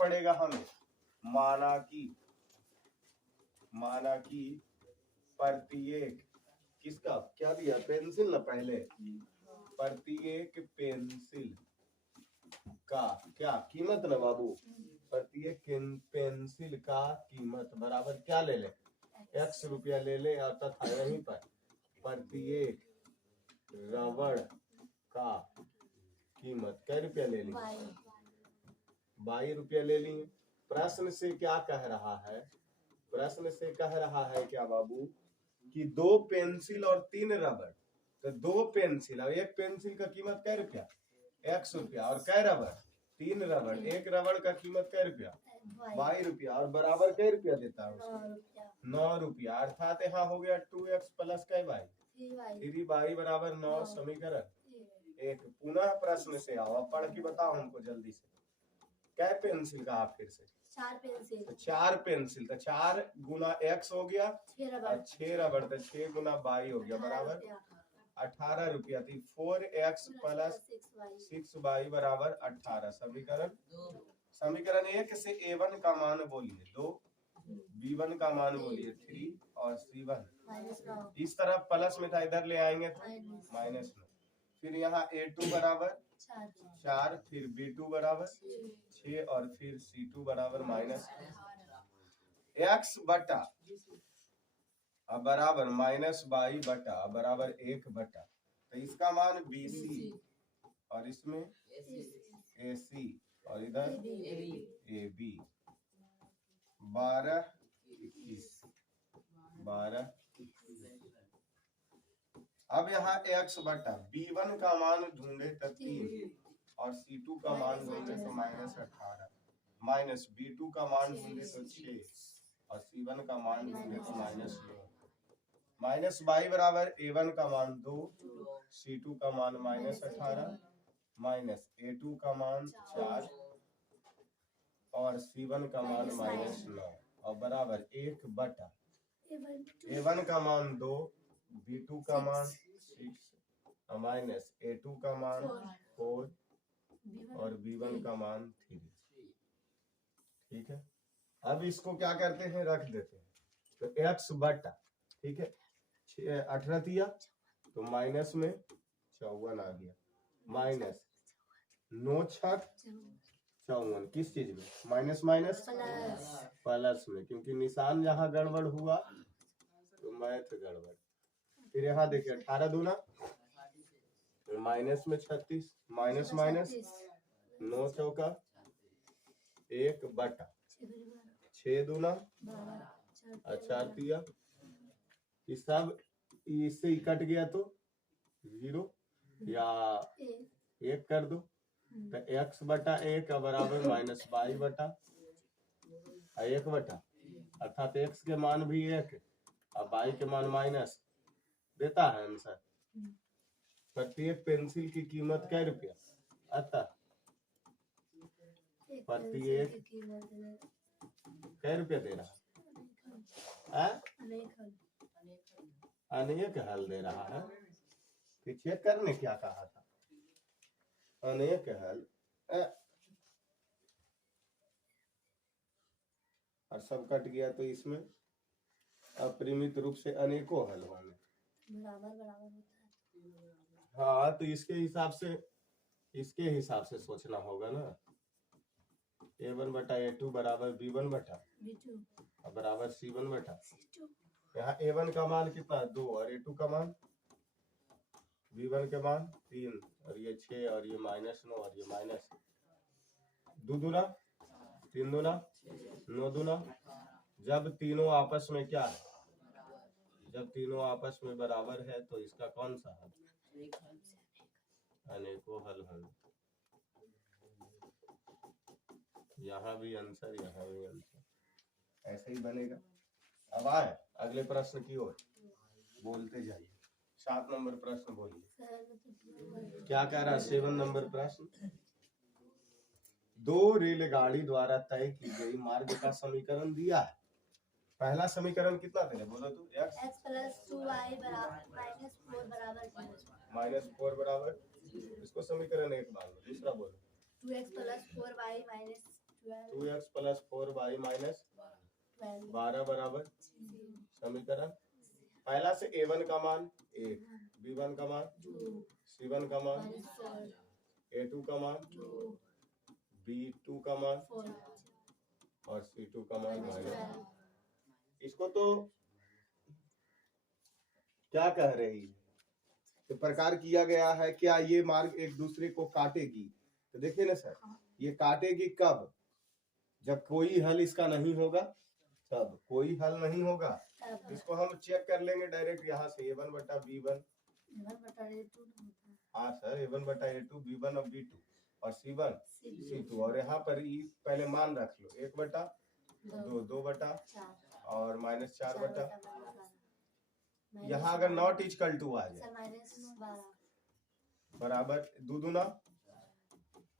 पड़ेगा हमें? माना कि प्रत्येक किसका क्या दिया? पेंसिल ना पहले। प्रत्येक पेंसिल का क्या कीमत ना बाबू? प्रत्येक पेंसिल का कीमत बराबर क्या ले ले? x रुपया ले ले तथा यहीं पर प्रत्येक रबड़ का कीमत कै रुपया ले ली? 22 रुपया ले ली। प्रश्न से क्या कह रहा है? प्रश्न से कह रहा है क्या बाबू कि 2 पेंसिल और 3 रबड़। तो 2 पेंसिल और 1 पेंसिल का कीमत कै रुपया? x रुपया। और कै रबड़? 3 रबड़। 1 रबड़ का कीमत कै रुपया? 22 रुपया। और बराबर कै रुपया देता है उसको? 9 रुपया। अर्थात यहाँ हो गया 2x प्लस कै y? 3y बराबर 9। समीकरण 1। पुनः प्रश्न से आओ, पढ़ के बताओ हमको जल्दी से। कै पेंसिल का? फिर से 4 पेंसिल। तो 4 पेंसिल। तो 4 गुना x हो गया और 6 रबड़। तो 6 गुना 22 हो गया बराबर 18 रुपया। 4x प्लस 6y बराबर 18। समीकरण 1 से a1 का मान बोलिए 2, b1 का मान बोलिए 3 और c1। इस तरफ प्लस में था, इधर ले आएंगे तो माइनस में। फिर यहाँ a2 बराबर 4, फिर b2 बराबर 6 और फिर c2 बराबर माइनस x बटा अब बराबर माइनस y बटा बराबर 1 बटा। तो इसका मान bc और इसमें ac और इधर ab। 12 अब यहाँ x बटा b1 का मान ढूंढे तो 3 और c2 का मान ढूंढे तो माइनस 18, माइनस b2 का मान ढूंढे तो 6 और c1 का मान ढूंढे तो माइनस 9। माइनस y बराबर a1 का मान 2, c2 का मान माइनस 18, माइनस a2 का मान 4 और c1 का मान माइनस 9 और बराबर 1 बटा a1 का मान 2, b2 का मान 6 माइनस a2 का मान 4 और b1 का मान 3। ठीक है, अब इसको क्या करते हैं? रख देते हैं। तो x बटा, ठीक है, 18 दिया तो माइनस में 54 आ गया, माइनस 9 छक 54। किस चीज में? माइनस माइनस प्लस में, क्योंकि निशान जहाँ गड़बड़ हुआ तो मैथ गड़बड़। फिर यहाँ देखिए 18 दूना माइनस में 36, माइनस माइनस 9 चौका 1 बटा 6 दूना और 4 दिया। इस सब इससे ही कट गया तो 0 या 1 कर दो। तो x बटा 1 बराबर माइनस y बटा 1 बटा, अर्थात x के मान भी 1 और y के मान माइनस देता है आंसर। प्रत्येक पेंसिल की कीमत कै रुपया? अतः प्रत्येक कै रुपया दे रहा है? अनेक हल दे रहा है। फिर चेक करने क्या कहा था? अनेक हल और सब कट गया तो इसमें अपरिमित रूप से अनेकों हल होंगे। हाँ, तो इसके हिसाब से सोचना होगा ना। a1 बटा a2 बराबर b1 बटा बराबर c1 बटा। यहाँ a1 का मान कितना? 2 और a2 का मान, b1 के मान 3 और ये 6 और ये माइनस 9 और ये माइनस 2 दूना 3 दूना 9 दूना। जब तीनों आपस में क्या है? जब तीनों आपस में बराबर है तो इसका कौन सा हल? अनेकों हल होंगे। यहाँ भी आंसर, यहाँ भी आंसर, ऐसे ही बनेगा। अब आए अगले प्रश्न की ओर, बोलते जाइए। 7 नंबर प्रश्न बोलिए। क्या कह रहा है 7 नंबर प्रश्न? 2 रेलगाड़ी द्वारा तय की गई मार्ग का समीकरण दिया है। पहला समीकरण कितना दे? बोलो तो x प्लस 2y माइनस 4 बराबर, इसको समीकरण 1 मान लो। दूसरा बोलो 2x plus 4y minus 2x plus 4y minus 12 बराबर समीकरण पहला से a1 का मान 1, b1 का मान 2, c1 का मान a2 का मान 2, b2 का मान और c2 का मान -12। इसको तो क्या कह रही है तो प्रकार किया गया है, क्या ये मार्ग एक दूसरे को काटेगी? तो देखिए ना सर, ये काटेगी कब? जब कोई हल इसका नहीं होगा, तब कोई हल नहीं होगा। इसको हम चेक कर लेंगे डायरेक्ट यहाँ से a1 बटा b1, हाँ सर a1 बटा a2, b1 और b2 और c1 c2 और यहाँ पर पहले मान रख लो 1 बटा 2, 2 बटा और -4 बटा, यहाँ अगर नॉट इक्वल टू आ जाए बराबर 2 दूना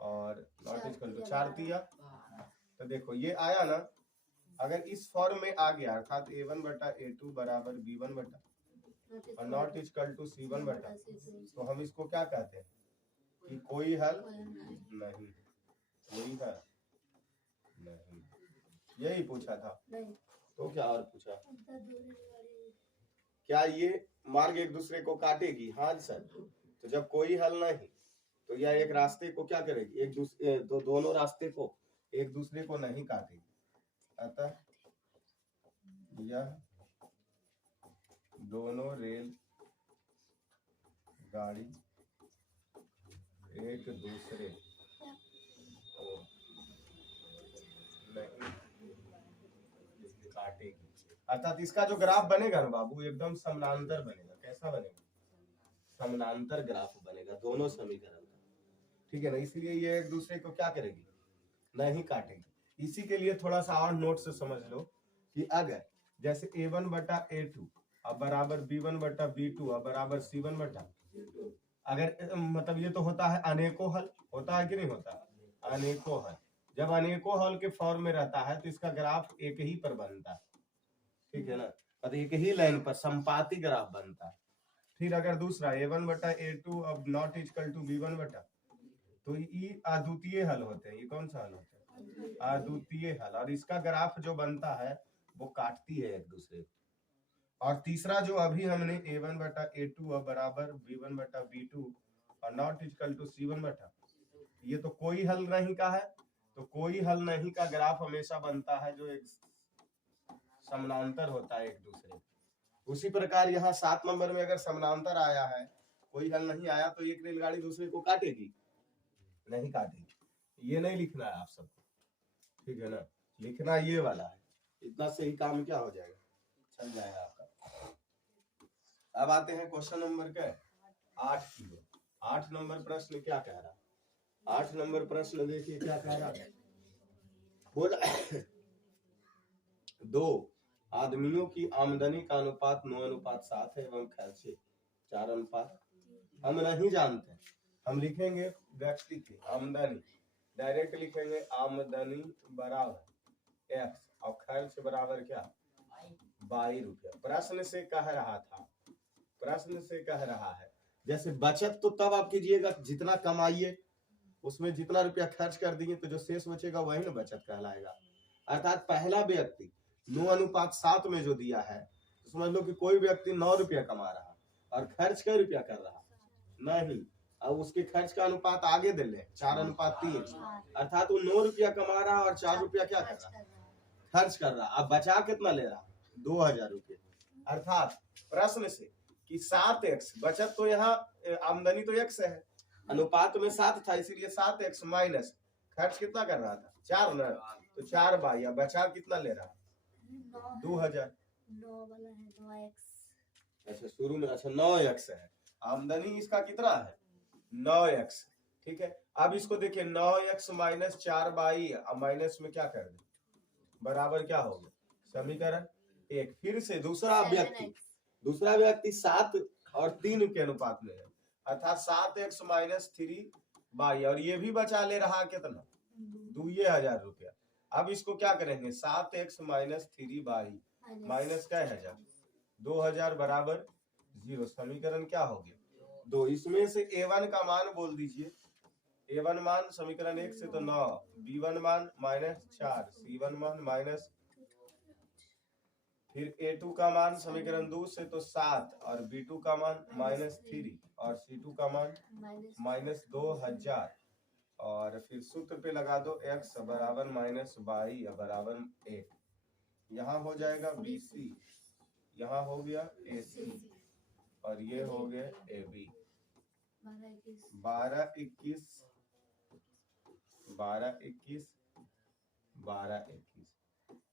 और नॉट इक्वल टू 4 दिया, तो देखो ये आया ना, अगर इस फॉर्म में आ गया अर्थात a1 बटा a2 बराबर b1 बटा और नॉट इक्वल टू c1 बटा, तो हम इसको क्या कहते हैं कि कोई हल नहीं, कोई हल नहीं। यही पूछा था, तो क्या और पूछा, क्या ये मार्ग एक दूसरे को काटेगी? हाँ सर, तो जब कोई हल नहीं तो यह एक रास्ते को क्या करेगी, एक दूसरे दोनों रास्ते को एक दूसरे को नहीं काटेगी। अतः यह दोनों रेल गाड़ी एक दूसरे को नहीं काटेगी। अर्थात इसका जो ग्राफ बनेगा ना बाबू, एकदम समानांतर बनेगा। कैसा बनेगा? समानांतर ग्राफ बनेगा दोनों समीकरण का, ठीक है ना। इसलिए ये एक दूसरे को क्या करेगी, नहीं काटेगी। इसी के लिए थोड़ा सा और नोट से समझ लो कि अगर जैसे a1 बटा a2 अब बराबर b1 बटा b2 अब बराबर c1 बटा, अगर मतलब ये तो होता है अनेकों हल, होता है कि नहीं होता, अनेकों हल। जब अनेकों हल के फॉर्म में रहता है तो इसका ग्राफ एक ही पर बनता है, ठीक है ना, और एक ही लाइन पर संपाती ग्राफ बनता है। फिर अगर दूसरा a1 बटा a2 अब नॉट इक्वल टू b1 बटा, तो ये अद्वितीय हल होते हैं। ये कौन सा हल होता है? अद्वितीय हल, और इसका ग्राफ जो बनता है वो काटती है एक दूसरे को। और तीसरा जो अभी हमने a1 बटा a2 अब बराबर b1 बटा b2 और नॉट इक्वल टू c1 बटा, ये तो कोई हल नहीं का है, तो कोई हल नहीं का ग्राफ हमेशा बनता है जो एक समानांतर होता है एक दूसरे। उसी प्रकार यहाँ 7 नंबर में अगर समानांतर आया है, कोई हल नहीं आया, तो एक रेलगाड़ी दूसरे को काटेगी? नहीं काटेगी। ये नहीं लिखना है आप सबको, ठीक है ना, लिखना ये वाला है। इतना से ही काम क्या हो जाएगा, चल जाएगा आपका। अब आते हैं क्वेश्चन नंबर के 8 की। 8 नंबर प्रश्न क्या कह रहा है? 8 नंबर प्रश्न देखिए क्या कह रहा है। बोला 2 आदमियों की आमदनी का अनुपात 9:7 है एवं खर्चे 4:3। हम नहीं जानते, हम लिखेंगे व्यक्ति की आमदनी, डायरेक्ट लिखेंगे आमदनी बराबर x और खर्च बराबर क्या, 22 रुपया। प्रश्न से कह रहा था, प्रश्न से कह रहा है जैसे बचत तो तब आप कीजिएगा जितना कमाइए, उसमें जितना रुपया खर्च कर दिए तो जो शेष बचेगा वही ना बचत कहलाएगा। अर्थात पहला व्यक्ति 9:7 में जो दिया है, तो समझ लो कि कोई व्यक्ति 9 रुपया कमा रहा और खर्च कई रुपया कर रहा नहीं, अब उसके खर्च का अनुपात आगे दे ले 4:3, अर्थात वो 9 रुपया कमा रहा और 4 रुपया क्या कर रहा, खर्च कर रहा। अब बचा कितना ले रहा, 2000 रुपये। अर्थात प्रश्न से कि 7x, बचत तो यहाँ आमदनी तो x है, अनुपात में 7 था इसलिए 7x माइनस खर्च कितना कर रहा था 4 ना, तो 4/, अब बचा कितना ले रहा 2000। अच्छा शुरू में, अच्छा 9x है, आमदनी इसका कितना है 9x, ठीक है। अब इसको देखिए 9x माइनस 4/, माइनस में क्या कर दे बराबर क्या हो गया, समीकरण 1। फिर से दूसरा व्यक्ति 7 और 3 के अनुपात में है, अर्थात 7x माइनस 3/, और ये भी बचा ले रहा कितना 2000 रुपया। अब इसको क्या करेंगे 7x माइनस 3/, माइनस क्या है 2000 बराबर 0। समीकरण क्या हो गया 2। इसमें से a1 का मान बोल दीजिए, A1 मान समीकरण 1 से तो 9, B1 मान -4, C1 मान माइनस, फिर A2 का मान समीकरण 2 से तो 7 और B2 का मान -3 और C2 का मान -2000 और फिर सूत्र पे लगा दो x बराबर -y बराबर 1। यहाँ हो जाएगा BC, यहाँ हो गया AC और ये हो गया AB। 12 21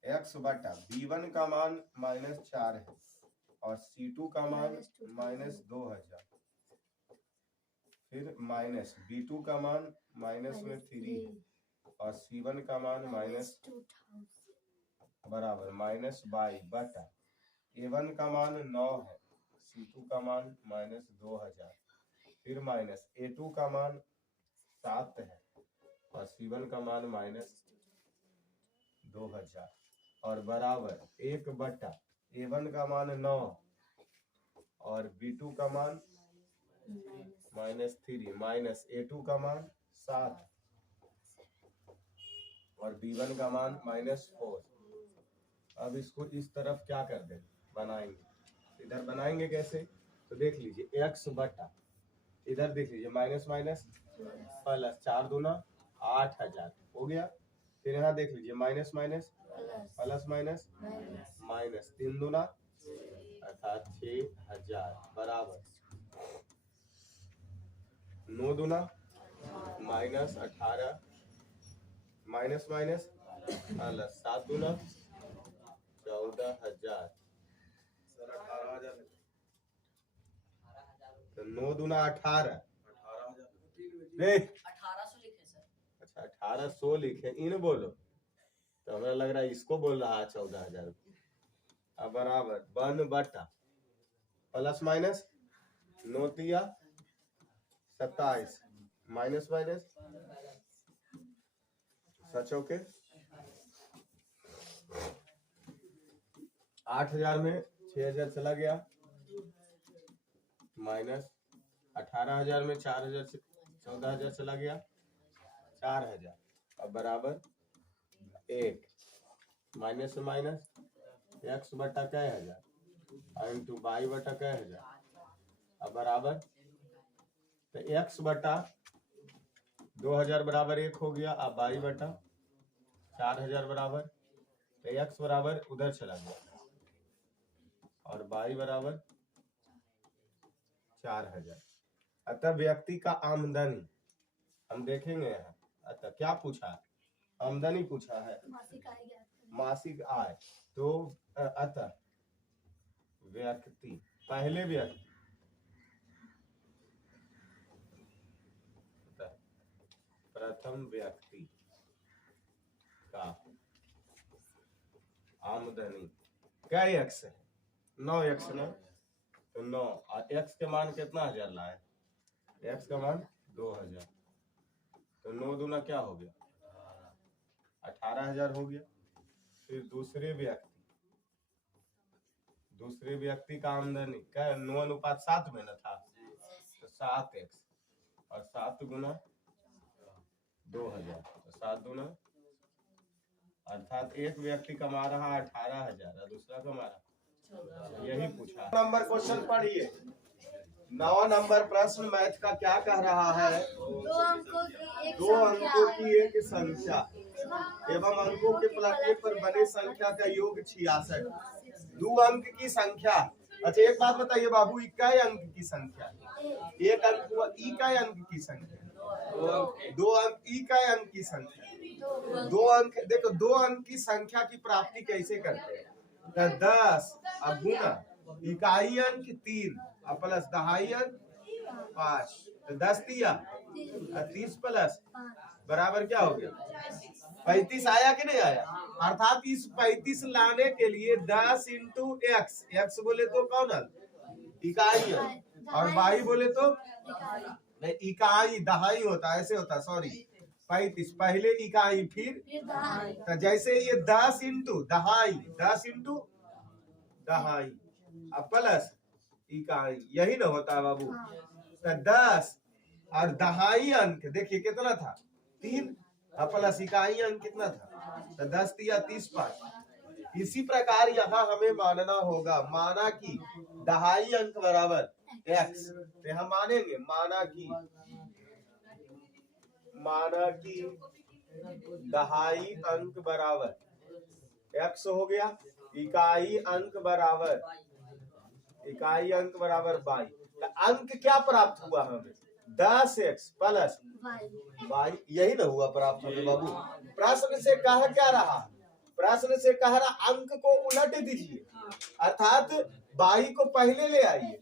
x बटा B1 का मान -4 है और C2 का मान -2000, फिर माइनस B2 का मान -3 और C1 का मान बराबर -y बटा A1 का मान 9 है, C2 का मान -2000, फिर माइनस A2 का मान 7 है और C1 का मान -2000 और बराबर 1 बटा A1 का मान 9 और B2 का मान -3 माइनस A2 का मान 7 और B1 का मान -4। अब इसको इस तरफ क्या कर दें, बनाएंगे। इधर बनाएंगे कैसे, तो देख लीजिए x बटा, इधर देख लीजिए माइनस माइनस प्लस, 4 दूना 8000 हो गया। फिर यहाँ देख लीजिए minus minus plus minus minus, 3 दूना अर्थात 6000 बराबर 9 दूना -18 माइनस माइनस प्लस, 7 दूना 14000 तो 9 दूना 18 1800 लिखे सर। अच्छा 1800 लिखे, इन बोलो तो हमें लग रहा है इसको बोल रहा है 14000। अब बराबर 1 बटा प्लस माइनस 9 दिया 27 माइनस माइनस सच ओके। 8000 में 6000 चला गया, माइनस 18000 में 4000 से 14000 चला गया, 4000 अब बराबर 1 माइनस से माइनस x बटा कै हजार इंटू y बटा कै हजार अब बराबर, तो x बटा 2000 बराबर 1 हो गया। अब y बटा 4000 बराबर, तो x बराबर उधर चला गया और y बराबर 4000। अतः व्यक्ति का आमदनी हम देखेंगे यहाँ। अतः क्या पूछा है, आमदनी पूछा है, मासिक आय। तो अतः व्यक्ति, पहले व्यक्ति प्रथम व्यक्ति का आमदनी क्या x है, 9x ना, तो 9 और x के मान कितना हजार लाए, x का मान 2000, तो 9 दूना क्या हो गया 18000 हो गया। फिर दूसरे व्यक्ति का आमदनी क्या 9:7 में न था, तो 7x और 7 गुना 2000, तो 7 दूना अर्थात एक व्यक्ति कमा रहा 18000 और दूसरा कमा रहा, यही पूछा। नंबर क्वेश्चन पढ़िए, 9 नंबर प्रश्न मैथ का क्या कह रहा है, 2 अंकों की एक संख्या एवं अंकों के प्लेट पर बने संख्या का योग 66। 2 अंक की संख्या, अच्छा एक बात बताइए बाबू, इकाई अंक की संख्या, एक अंक हुआ इकाई अंक की संख्या, 2 अंक इकाई अंक की संख्या, 2 अंक। देखो 2 अंक की संख्या की प्राप्ति कैसे करते हैं, 10 अब गुना इकाई अंक 3 और प्लस दहाई अंक 5, तो 10 दिया 30 प्लस बराबर क्या हो गया 35 आया कि नहीं आया। अर्थात इस 35 लाने के लिए 10 इंटू x बोले तो कौन इकाई और y बोले तो नहीं, इकाई दहाई होता है, ऐसे होता, सॉरी 35 पहले इकाई फिर तो जैसे ये 10 इंटू दहाई, 10 इंटू दहाई अब प्लस इकाई, यही ना होता है बाबू। तो 10 और दहाई अंक देखिए कितना था 3 प्लस इकाई अंक कितना था तो 10 या 30 पाँच। इसी प्रकार यहाँ हमें मानना होगा, माना कि दहाई अंक बराबर x, तो हम मानेंगे माना कि दहाई अंक बराबर x हो गया, इकाई अंक बराबर y। तो अंक क्या प्राप्त हुआ हमें 10x प्लस y, यही ना हुआ प्राप्त हमें बाबू। प्रश्न से कह क्या रहा, प्रश्न से कह रहा अंक को उलट दीजिए, अर्थात y को पहले ले आइए।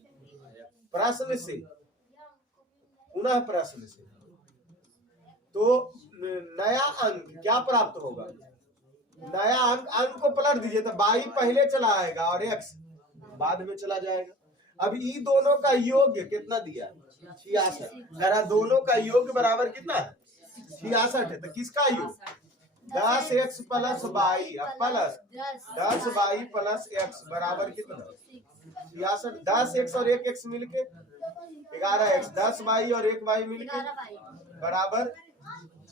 प्रश्न से पुनः प्रश्न से तो नया अंक क्या प्राप्त होगा, नया अंक को पलट दीजिए तो y पहले चला आएगा और x बाद में चला जाएगा। अब ये दोनों का योग कितना दिया 66, जरा दोनों का योग बराबर कितना है 66 है, तो किसका योग 10x plus y plus 10y plus x बराबर कितना 66। 10x और 1x मिलके 11x, 10y और 1y मिलके बराबर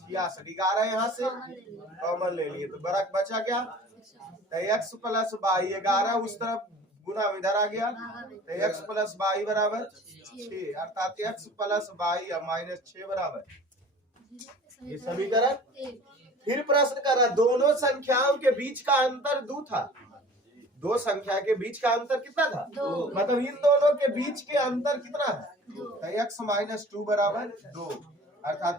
66। 11 यहाँ से कॉमन ले लिए तो बराबर बचा क्या तो x प्लस y, 11 उस तरफ गुना इधर आ गया तो x प्लस y बराबर 6, अर्थात x प्लस y माइनस 6 बराबर ये समीकरण। फिर प्रश्न कर रहा दोनों संख्याओं के बीच का अंतर 2 था, दो संख्या के बीच का अंतर कितना था 2, मतलब इन दोनों के बीच के अंतर कितना है तो x माइनस 2 बराबर 2, अर्थात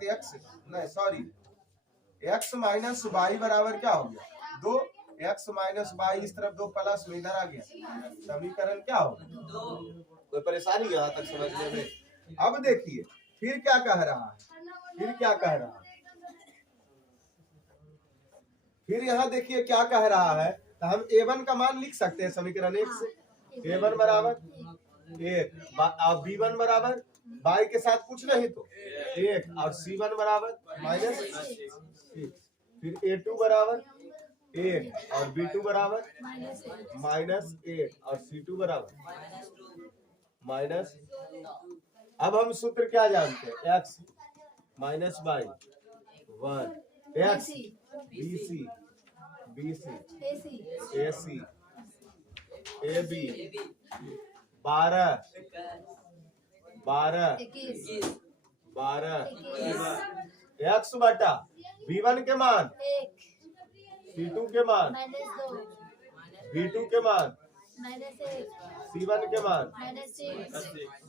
x माइनस y बराबर क्या हो गया 2, x माइनस y इस तरफ 2 प्लस में इधर आ गया, समीकरण क्या हो कोई परेशानी यहाँ तक समझने में। अब देखिए फिर क्या कह रहा है, फिर यहाँ देखिए क्या कह रहा है, तो हम a1 का मान लिख सकते हैं समीकरण 1 से। a1 बराबर 1 और b1 बराबर y के साथ कुछ नहीं तो 1 और c1 बराबर माइनस 6, फिर a2 बराबर 1 और b2 बराबर माइनस 1 और c2 बराबर माइनस। अब हम सूत्र क्या जानते हैं x minus y 1 x BC AC AB 12 x बटा b1 के मान c2 के मान b2 के मान c1 के मान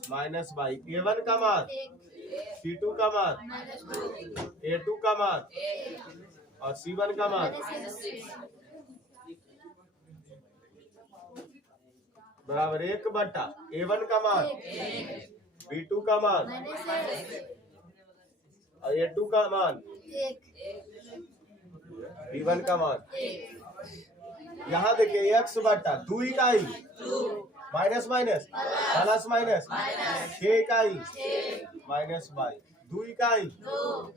माइनस y, a1 का मान c2 का मान a2 का मान और c1 का मान बराबर 1 बटा a1 का मान b2 का मान और a2 का मान b1 का मान। यहाँ देखिए x बटा 2 इकाई माइनस माइनस प्लस माइनस 6 इकाई माइनस y, 2 इकाई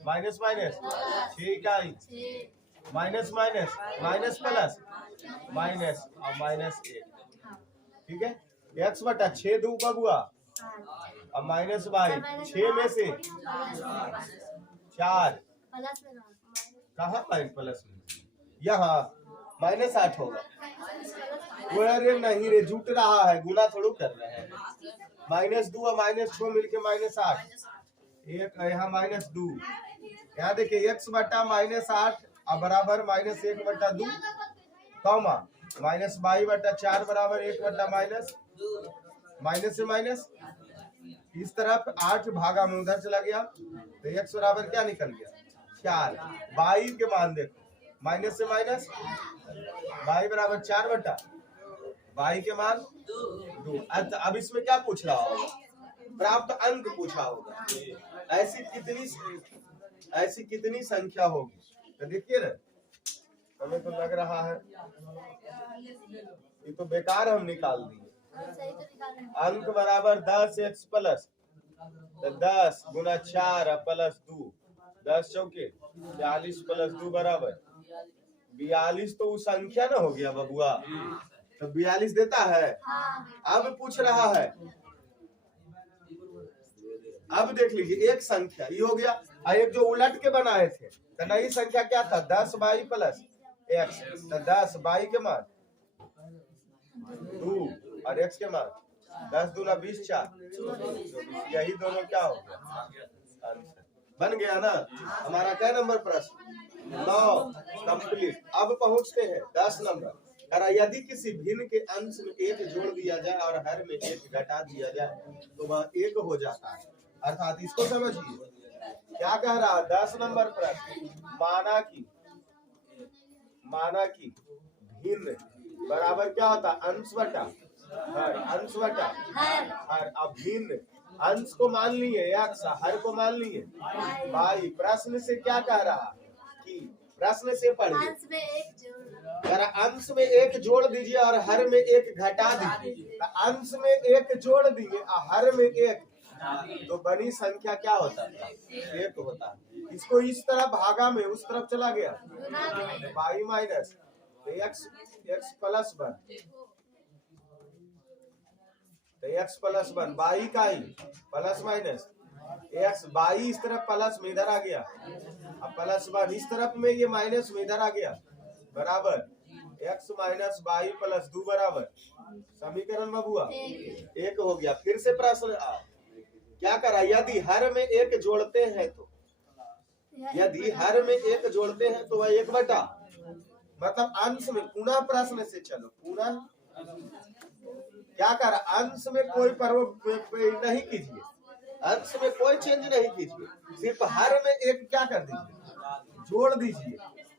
माइनस माइनस 6 इकाई minus minus minus plus minus और माइनस 1, ठीक है। x बटा 6 2 बबुआ और माइनस y 6 में से 4 कहाँ प्लस में यहाँ माइनस 8 होगा, वो अरे नहीं रे जुट रहा है, गुना थोड़ा कर रहे हैं। माइनस 2 और माइनस 6 मिलके माइनस 8, एक यहाँ माइनस 2, यहाँ देखिए x बटा माइनस 8 और बराबर माइनस 1 बटा 2 कॉमा माइनस y बटा 4 बराबर 1 बटा माइनस माइनस से माइनस इस तरफ 8 भागा में उधर चला गया तो x बराबर क्या निकल गया 4। y के मान देखो माइनस से माइनस y बराबर 4 बटा y के मान 2। अब इसमें क्या पूछ रहा होगा प्राप्त अंक पूछा होगा, ऐसी कितनी संख्या होगी, तो देखिए ना हमें तो लग रहा है ये तो बेकार हम निकाल दिए। अंक बराबर 10x प्लस 10 गुना 4 प्लस 2 10 चौके 42 प्लस 2 बराबर 42, तो वो संख्या ना हो गया बबुआ, तो 42 देता है। अब पूछ रहा है अब देख लीजिए एक संख्या ये हो गया, और एक जो उलट के बनाए थे तो नई संख्या क्या था 10y प्लस x, तो 10y के मान 2 और x के मान 10 दूना 20 4, यही दोनों क्या हो गया आंसर बन गया ना। हमारा क्या नंबर प्रश्न 9 कंप्लीट। अब पहुंचते हैं 10 नंबर। यदि किसी भिन्न के अंश में एक जोड़ दिया जाए और हर में एक घटा दिया जाए तो वह एक हो जाता है। अर्थात इसको समझिए क्या कह रहा है 10 नंबर प्रश्न, माना कि भिन्न बराबर क्या होता है अंश बटा हर, अंश बटा हर। अब भिन्न अंश को मान लिए x, हर को मान लिए भाई। प्रश्न से क्या कह रहा कि प्रश्न से पढ़िए, अंश में एक जोड़ दीजिए और हर में एक घटा दीजिए। अंश में एक जोड़ दिए और हर में एक, तो बड़ी संख्या क्या होता है एक होता है। इसको इस तरह भागा में उस तरफ चला गया y माइनस x प्लस 1, तो x प्लस 1 बाई का ही प्लस माइनस x, बाई इस तरफ प्लस में इधर आ गया, अब प्लस 1 इस तरफ में ये माइनस में इधर आ गया, बराबर x माइनस बाई प्लस 2 बराबर समीकरण बबुआ एक हो गया। फिर से प्रश्न क्या करा, यदि हर में एक जोड़ते हैं तो, यदि हर में एक जोड़ते हैं तो वह एक बटा, मतलब अंश में पुनः प्रश्न से चलो पुनः क्या करा, अंश में कोई नहीं कीजिए, अंश में कोई चेंज नहीं कीजिए, सिर्फ हर में एक क्या कर दीजिए जोड़ दीजिए,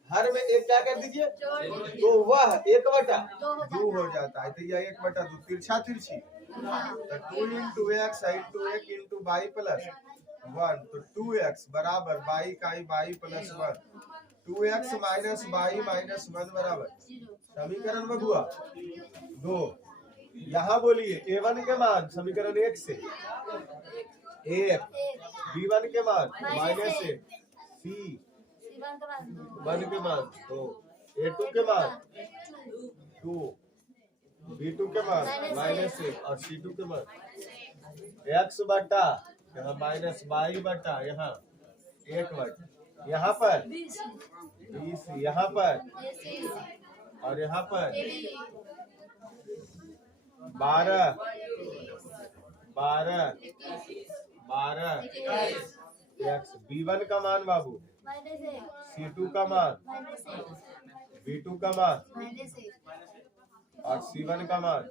हर में एक क्या कर दीजिए, तो वह एक बटा 2 हो जाता है। तो यह 1 बटा 2 तिरछा तिरछी, तो 2 into x into 1 into y plus 1, तो 2x बराबर बाई का ही y plus 1, 2x minus y minus 1 बराबर समीकरण में हुआ 2। यहाँ बोलिए a1 के मान समीकरण 1 से 1, b1 के मान माइनस 1, c1 के मान 2, a2 के मान 2, b2 के मान माइनस 1 और c2 के मान x बटा यहाँ माइनस बाई बटा यहाँ 1 बटा, यहाँ पर 20, यहाँ पर और यहाँ पर 12 x, b1 का मान बाबू, c2 का मान, b2 का मान और c1 का मान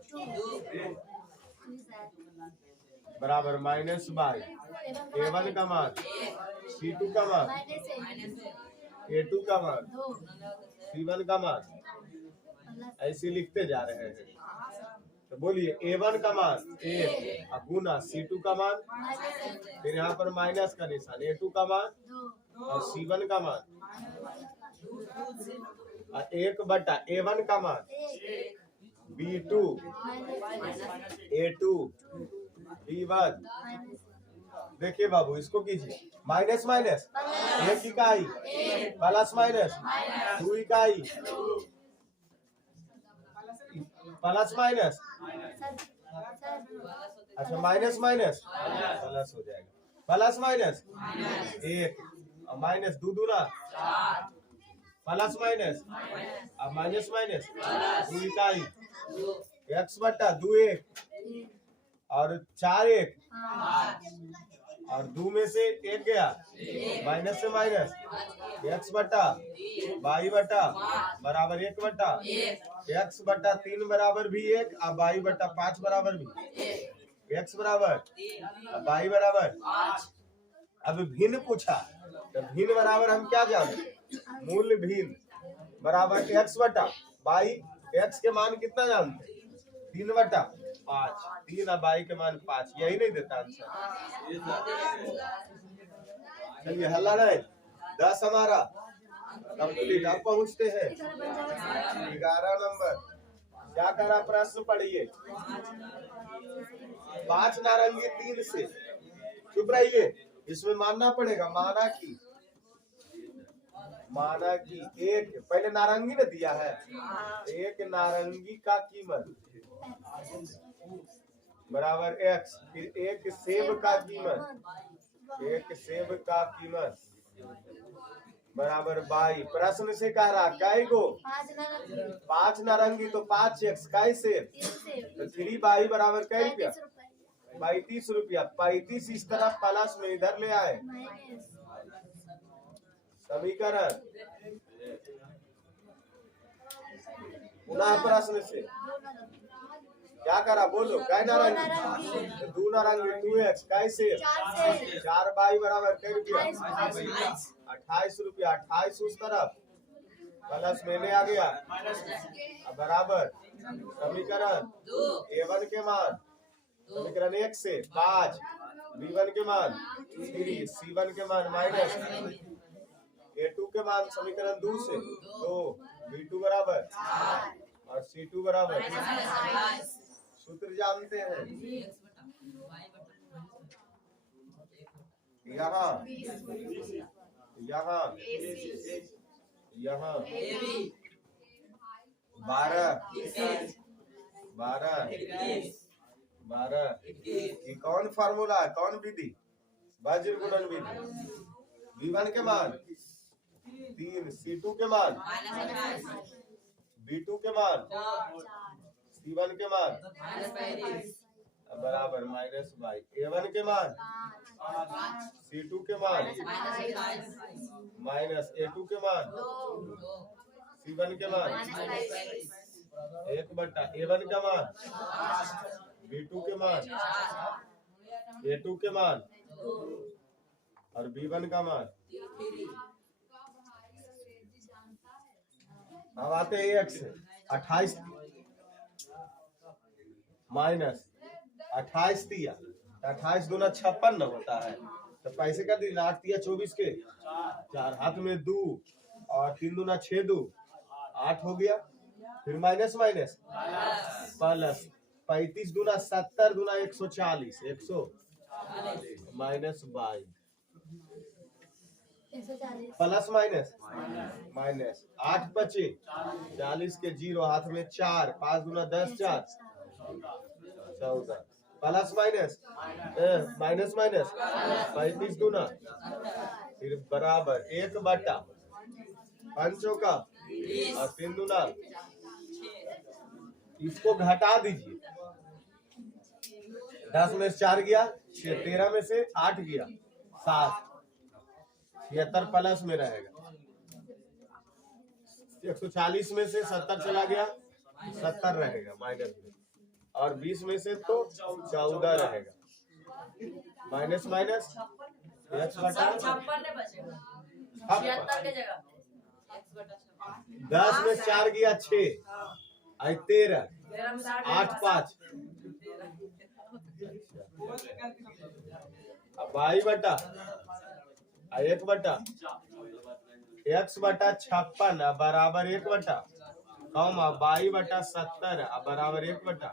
बराबर माइनस बाई, a1 का मान, c2 का मान, a2 का मान, c1 का मान, ऐसे लिखते जा रहे हैं। तो बोलिए a1 का मान 1 गुना c2 का मान, फिर यहाँ पर माइनस का निशान, a2 का मान और c1 का मान, और 1 बटा a1 का मान, b2, a2, b1। देखिए बाबू इसको कीजिए माइनस माइनस 1 इकाई प्लस माइनस 2 इकाई प्लस माइनस, अच्छा माइनस माइनस प्लस हो जाएगा, प्लस माइनस 1 और माइनस 2 दूना प्लस माइनस और माइनस माइनस 2 इकाई x बटा 2 1 और 4 1 और 2 में से 1 गया, माइनस से माइनस x बटा बाई बटा बराबर 1 बटा x बटा 3 बराबर भी 1 और बाई बटा 5 बराबर भी x बराबर बाई बराबर 5। अब भिन्न पूछा तो भिन्न बराबर हम क्या जाने, मूल भिन्न बराबर x बटा बाई, x के मान कितना जानते 3 बटा 5, 3 और बाई के मान 5, यही नहीं देता आंसर। चलिए हल्ला नहीं, 10 हमारा कंप्लीट। अब पहुंचते हैं 11 नंबर। क्या करा प्रश्न पढ़िए, 5 नारंगी 3 से, चुप रहिए इसमें मानना पड़ेगा, माना कि एक, पहले नारंगी ने दिया है, एक नारंगी का कीमत बराबर x, फिर एक सेब का कीमत बराबर y। प्रश्न से कह रहा कै गो 5 नारंगी तो 5x कै सेब तो 3y बराबर कै रुपया 35 रुपया। 35 इस तरफ प्लस में इधर ले आए समीकरण पुनः प्रश्न से क्या करा बोलो कै नारंगी 2 नारंगी 2x कैसे 4y बराबर कै रुपया 28 रुपया। 28 उस तरफ प्लस में ले आ गया बराबर समीकरण a1 के मान समीकरण 1 से 5 b1 के मान 3 c1 के मान माइनस a2 के मान समीकरण 2 से 2 b2 बराबर और c2 बराबर सूत्र जानते हैं यहाँ 12 ये कौन फार्मूला है कौन विधि वज्र गुणन विधि। b1 के मान 3 c2 के मान b2 के मान c1 के मान बराबर माइनस बाई। a1 के मान c2 के मान माइनस a2 के मान c1 के मान 1/a1 का मान b2 के मान a2 के मान और b1 का मान। अब आते हैं x 28 माइनस 28 दिया 28 दूना 56 न होता है तो पैसे का दिन 8 दिया 24 के 4 हाथ में 2 और 3 दूना 6 2 8 हो गया। फिर माइनस माइनस प्लस 35 दूना 70 दूना 140 100 माइनस 22 प्लस माइनस माइनस 8 बचे 40 के 0 हाथ में 4 5 दूना 10 4 14 प्लस माइनस माइनस माइनस 35 दूना फिर बराबर 1/5 का और 3 दूना इसको घटा दीजिए 10 में से 4 गया 6 13 में से 8 गया 7 76 प्लस में रहेगा 140 में से 70 चला गया 70 रहेगा माइनस में और 20 में से तो 14 रहेगा माइनस माइनस 10 में 4 गया 6 आई 13 8 5 बाई बटा 1/x/56 बराबर 1 कम बाई बटा 70 बराबर 1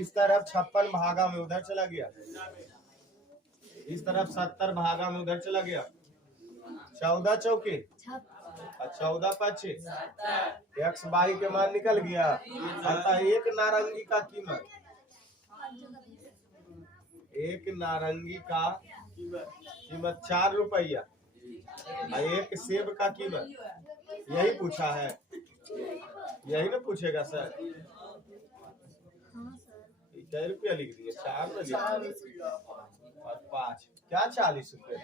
इस तरफ 56 भागा में उधर चला गया इस तरफ 70 भागा में उधर चला गया 14 चौके 14 5 x बाई के मान निकल गया। अतः एक नारंगी का कीमत 4 रुपया एक सेब का कीमत यही पूछा है यही ना पूछेगा सर कै रुपया लिख दिए 4 में लिख और 5 क्या 40 रुपया